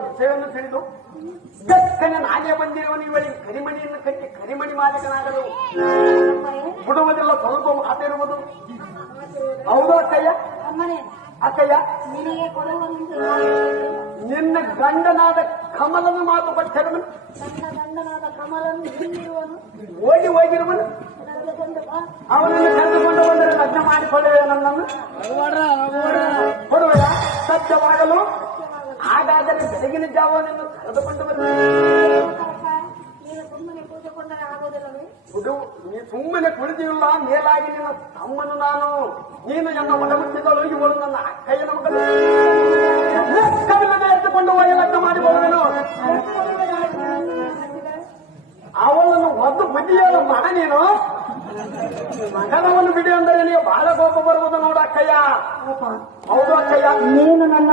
ವಿಷಯವನ್ನು ತಿಳಿದು ಗಟ್ಟನ ನಾನೇ ಬಂದಿರುವನು ಇವಳಿ ಕರಿಮಣಿಯನ್ನು ಕಟ್ಟಿ ಕರಿಮಣಿ ಮಾಲಕನಾಗಲು ಬಿಡುವುದಿಲ್ಲ ಸ್ವಲ್ಪ ಮಾತಿರುವುದು ಹೌದು ಅಕ್ಕಯ್ಯ? ಅಕ್ಕಯ್ಯ? ನಿನ್ನ ಗಂಡನಾದ ಕಮಲನ ಮಾತು ಪಟ್ಟವನು ಓಡಿ ಹೋಗಿರುವನು? ಅವನನ್ನು ಕರೆದುಕೊಂಡು ಬಂದರೆ ಲಗ್ನ ಮಾಡಿಕೊಳ್ಳುವ ನನ್ನನ್ನು? ಕೊಡುವ ಸತ್ಯವಾಗಲು? ಹಾಗಾದರೆ ಜಾವ ನಿನ್ನ ಕರೆದುಕೊಂಡು ಹುಡು ನೀ ಸುಮ್ಮನೆ ಕುಳಿತಿಲ್ಲ ಮೇಲಾಗಿ ನಿನ್ನ ತಮ್ಮನು ನಾನು. ನೀನು ನನ್ನ ಒಡಮುಟ್ಟಿದಳು ಇವಳು ನನ್ನ ಅಕ್ಕಯ್ಯನ ಮಗಳು. ಎತ್ತುಕೊಂಡು ಹೋಗಲಕ್ಕ ಮಾಡಿ ಅವಳನ್ನು ಒಂದು ಬುದ್ಧಿಯಾದ ಮಗ ನೀನು? ಮಗನವನ್ನು ಬಿಡಿ ಅಂದರೆ ನೀವು ಬಹಳ ಕೋಪ ಬರುವುದು ನೋಡು ಅಕ್ಕಯ್ಯ. ಹೌದು ಅಕ್ಕಯ್ಯ. ನೀನು ನನ್ನ